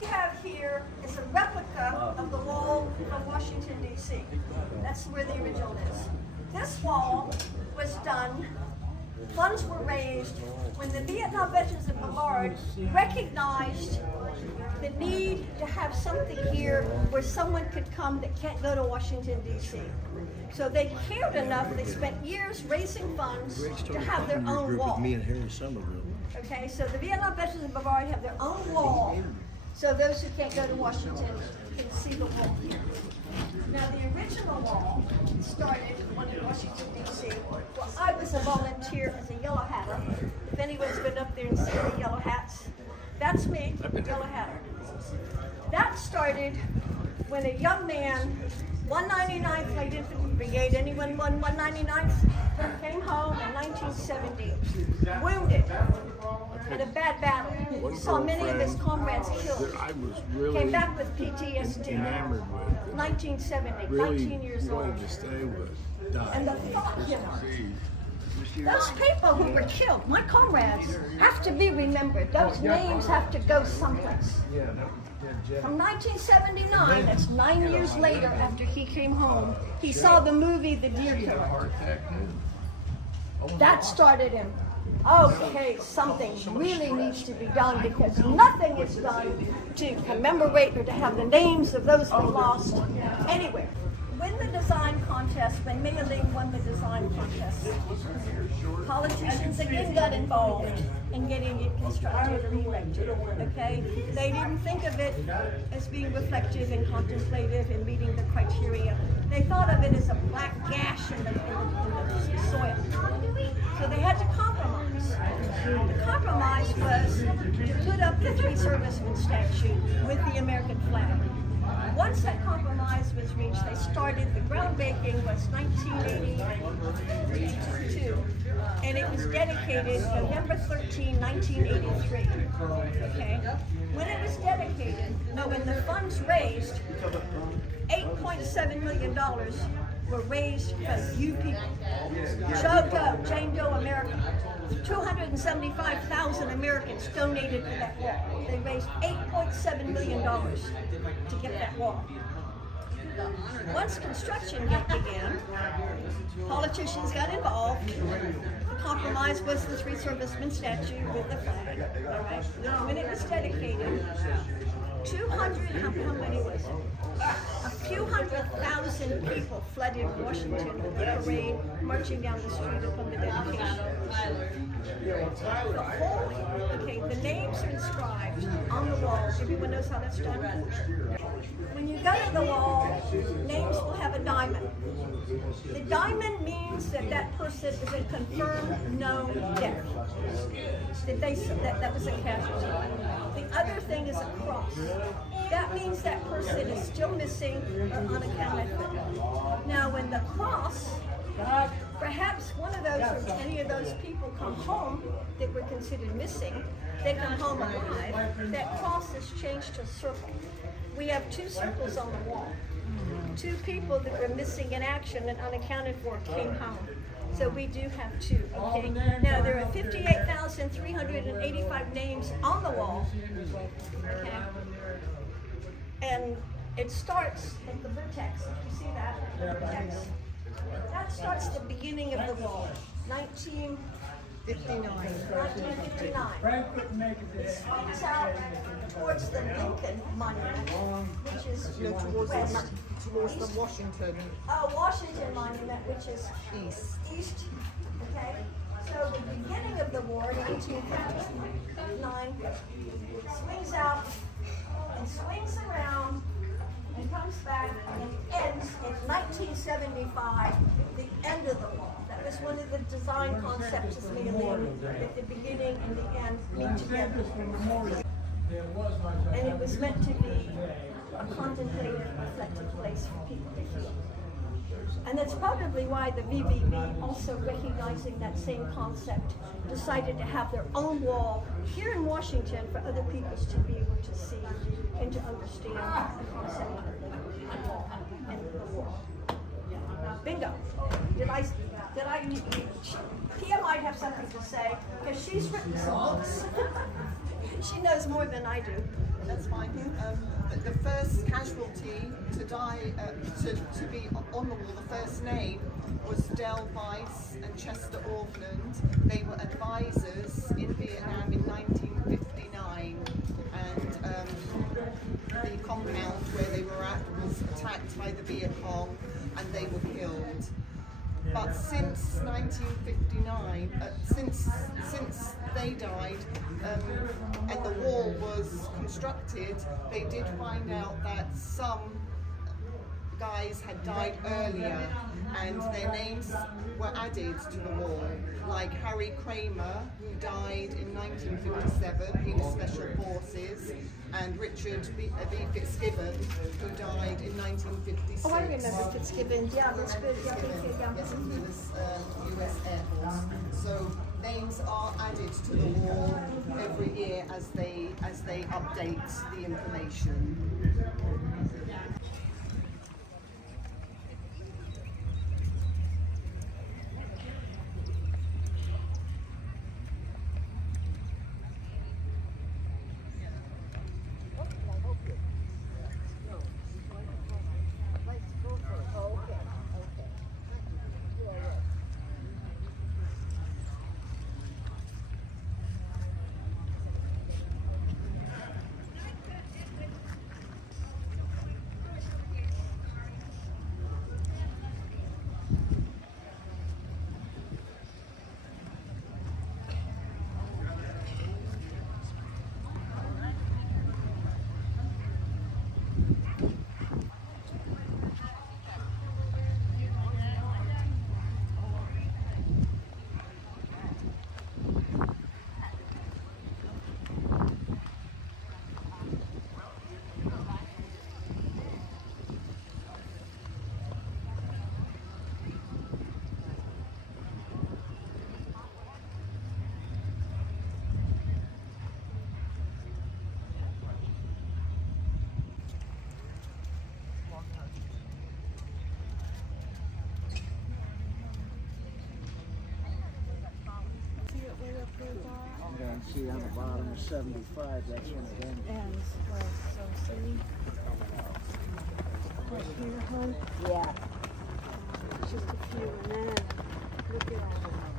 we have here is a replica of the wall from Washington, D.C. That's where the original is. This wall was done, funds were raised when the Vietnam veterans of Ballard recognized the need to have something here where someone could come that can't go to Washington, D.C. So they cared enough, they spent years raising funds to have their own wall. Me and Harry Somerville. Okay, so the Vietnam veterans of Ballard have their own wall, so those who can't go to Washington can see the wall here. Now the original wall started when in Washington, D.C. Well, I was a volunteer as a yellow hatter. If anyone's been up there and seen the yellow hats, that's me, yellow hatter. That started when a young man, 199th Light Infantry Brigade, anyone won 199th? Came home in 1970, wounded in a bad battle. He saw many of his comrades killed. I was really Came back with PTSD. enamored with. 1970, Really 19 years old. wanted to stay with. Died. And the thought, you know, those people who were killed, my comrades, have to be remembered. Those names have to go someplace. From 1979, that's 9 years later after he came home, he saw the movie The Deer Killer. That started him. Okay, something really needs to be done because nothing is done to commemorate or to have the names of those we lost anywhere. When the design contest, when Madeleine won the design contest, politicians again got involved in getting it constructed or erected, okay? They didn't think of it as being reflective and contemplative and meeting the criteria. They thought of it as a black gash in the soil. So they had to compromise. The compromise was to put up the three servicemen statue with the American flag. Once that compromise was reached, they started, the groundbreaking was 1982, and it was dedicated November 13, 1983, okay? When it was dedicated, when the funds raised, $8.7 million were raised from you people. Joe Doe, Jane Doe America. 275,000 Americans donated for that wall. They raised $8.7 million to get that wall. Once construction began, politicians got involved. The compromise was the three servicemen statue with the flag. All right. When it was dedicated, 200, how many was it? A few 100,000 people flooded Washington with the parade, marching down the street upon the dedication. The names are inscribed on the wall. Everyone knows how that's done. When you go to the wall, names will have a diamond. The diamond means that that person is a confirmed known death. That was a casualty. The other thing is a cross. That means that person is still missing or unaccounted for. Now, when the cross, perhaps one of those or any of those people come home that were considered missing, they come home alive, that cross is changed to a circle. We have two circles on the wall. Two people that were missing in action and unaccounted for came home. So we do have two, okay? Now there are 58,385 names on the wall, okay? And it starts at the vertex, if you see that, the vertex. That starts the beginning of the wall, 1959. It swings out towards the Lincoln Monument, which is west. Towards the Washington. Washington Monument, which is east. Okay. So the beginning of the war, 1959, swings out and swings around and comes back and ends in 1975, the end of the wall. That was one of the design concepts of Madeleine, that the beginning and the end meet together. And it was meant to be a contemplative, reflective place for people to heal. And that's probably why the VVB, also recognizing that same concept, decided to have their own wall here in Washington for other peoples to be able to see and to understand the concept of the wall and the wall. Bingo. Pia might have something to say, because she's written some books. She knows more than I do. That's fine. The first casualty to die, to be on the wall, the first name was Del Weiss and Chester Orland. They were advisors in Vietnam in 1959, and the compound where they were at was attacked by the Viet Cong, and they were killed. But since 1959, since they died and the wall was constructed, they did find out that some guys had died earlier and their names were added to the wall, like Harry Kramer, who died in 1957, he was Special Forces, and Richard B. Fitzgibbon, who died in 1956. Oh, I remember Fitzgibbon. Yeah, that's good. Yeah, thank you. Yeah. Yes, he was US Air Force. So names are added to the wall every year as they update the information. And see on the bottom of 75, that's when it ends. Ends, right, so see? Right here, hon? Yeah. Just a few, and then, look at all that.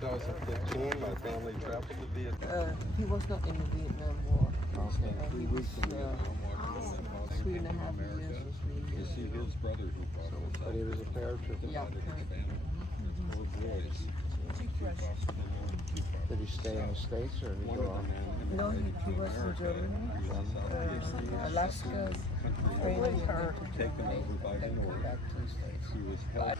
2015, my family traveled to Vietnam. He was not in the Vietnam War. I spent 3 weeks in Vietnam. 3.5 years. You see his brother who brought him. But he was a paratrooper. Yeah. Four boys. Did he stay in the States or did he One go of off? them No, he was in Germany, Alaska, training her. taken over by the North. Back to the States. He was held.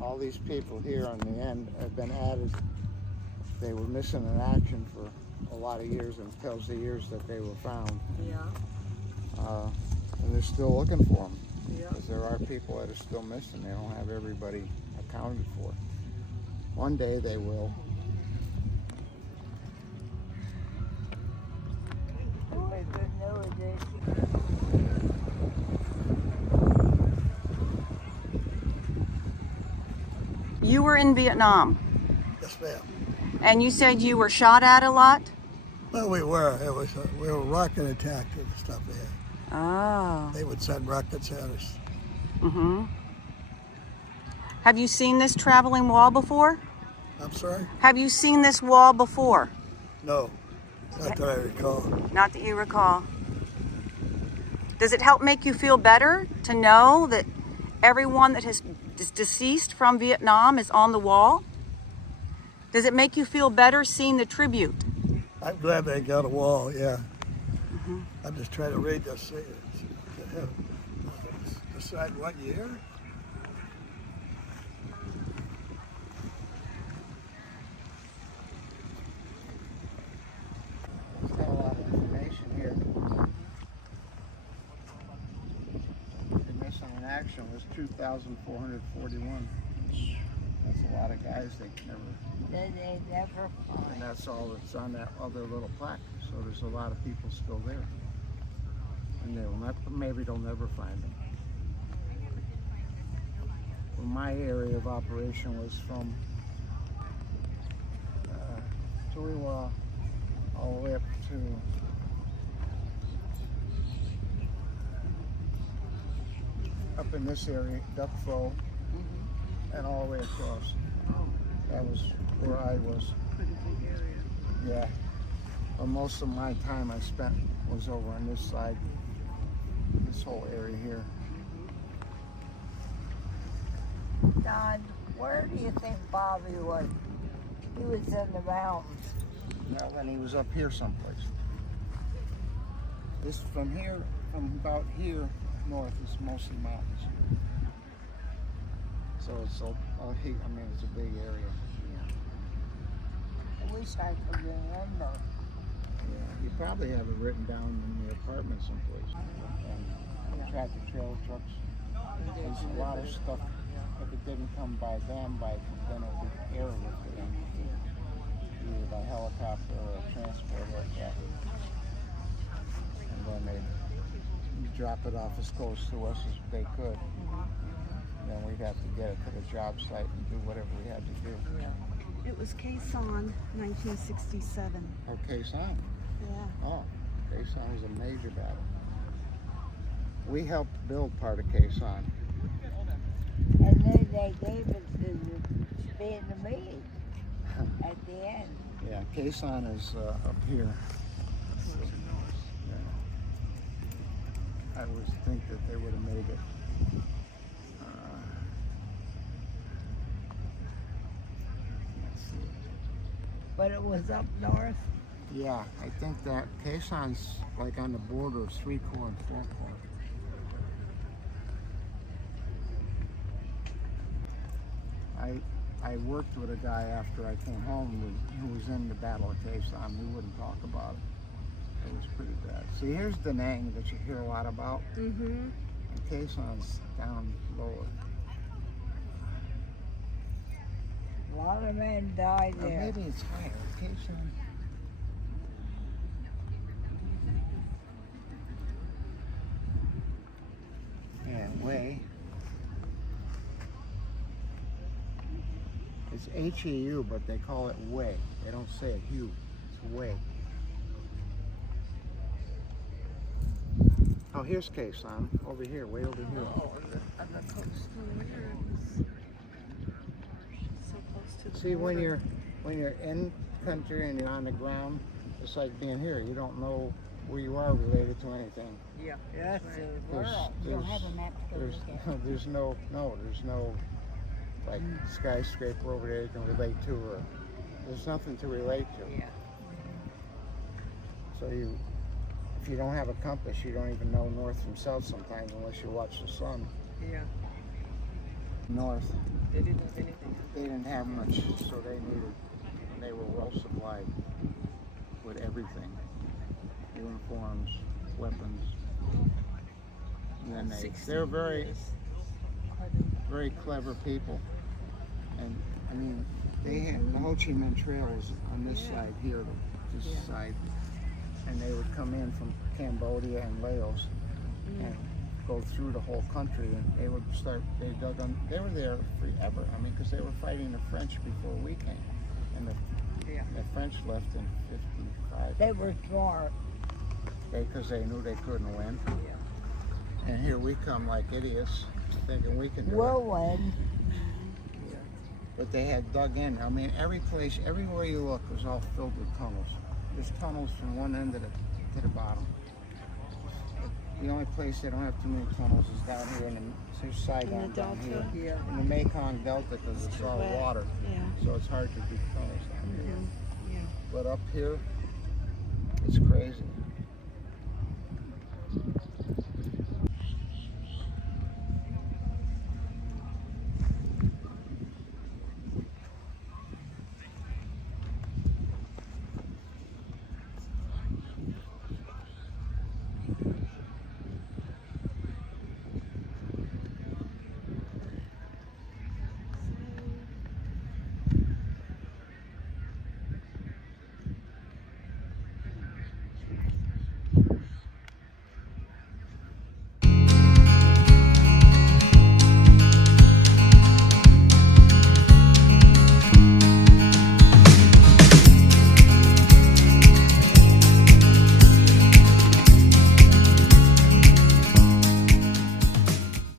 All these people here on the end have been added. They were missing in action for a lot of years and tells the years that they were found. Yeah. And they're still looking for them. Yeah. Because there are people that are still missing. They don't have everybody accounted for. One day they will. You were in Vietnam, Yes, ma'am. and you said you were shot at a lot? Well, we were. We were rocket attacked and stuff there. Oh. They would send rockets at us. Mm-hmm. Have you seen this traveling wall before? I'm sorry? Have you seen this wall before? No, not that I recall. Not that you recall. Does it help make you feel better to know that everyone that is deceased from Vietnam is on the wall? Does it make you feel better seeing the tribute? I'm glad they got a wall, yeah. I'm just trying to read this. Decide what year? There's not a lot of information here. The missing in action was 2,441. That's a lot of guys they never find. And that's all that's on that other little plaque. So there's a lot of people still there. And maybe they'll never find them. Well, my area of operation was from Toowoomba all the way up to up in this area, Duck Flow, and all the way across. That was where I was. Pretty big area. Yeah. Well, most of my time I spent was over on this side, this whole area here. Don, where do you think Bobby was? He was in the mountains. Now then he was up here someplace. This from here, from about here north is mostly mountains. So it's I mean it's a big area. I wish I could remember. Yeah, you probably have it written down in the apartment someplace. And tractor trailer trucks. There's a lot of stuff. If it didn't come by them, then it would be airlifted in, either by helicopter or transport aircraft. And then they'd drop it off as close to us as they could. And then we'd have to get it to the job site and do whatever we had to do. It was Quezon, 1967. Oh, Quezon. Yeah. Oh, Quezon was a major battle. We helped build part of Quezon. And then they gave it to the Vietnamese at the end. Yeah, Quezon is up here. Yeah. I would think that they would have made it. Let's see. But it was up north. Yeah, I think that Quezon's like on the border of 3 Corps and 4 Corps. I worked with a guy after I came home who was in the Battle of Quezon. We wouldn't talk about it. It was pretty bad. See, here's Da Nang that you hear a lot about. And Quezon's down lower. A lot of men died Or there. maybe it's higher. Quezon. Yeah, Way. It's H-E-U, but they call it Way. They don't say it Hugh. It's Way. Oh, here's Quezon. Over here, way over here. Oh, on the coast. Oh, here it is. So close to the See, when border. you're in country and you're on the ground, it's like being here. You don't know where you are related to anything. Yeah. That's right. the world. You'll have a map to go There's, look at. there's no like skyscraper over there you can relate to, or there's nothing to relate to. Yeah. So if you don't have a compass, you don't even know north from south sometimes unless you watch the sun. Yeah. North, They didn't have anything. they didn't have much, so they were well supplied with everything. Uniforms, weapons. And then they were very clever people. And I mean, they had the Ho Chi Minh Trail was on this side here, this side. And they would come in from Cambodia and Laos and go through the whole country, and they would they were there forever. I mean, because they were fighting the French before we came. And the French left in 55. They were smart. because they knew they couldn't win. And here we come like idiots, thinking we can do We'll it. win. But they had dug in. I mean, every place, everywhere you look was all filled with tunnels. There's tunnels from one end to the bottom. The only place they don't have too many tunnels is down here in the Saigon down here. Yeah. In the Mekong Delta, because it's all wet. water. Yeah. So it's hard to do tunnels down here. Yeah. But up here, it's crazy.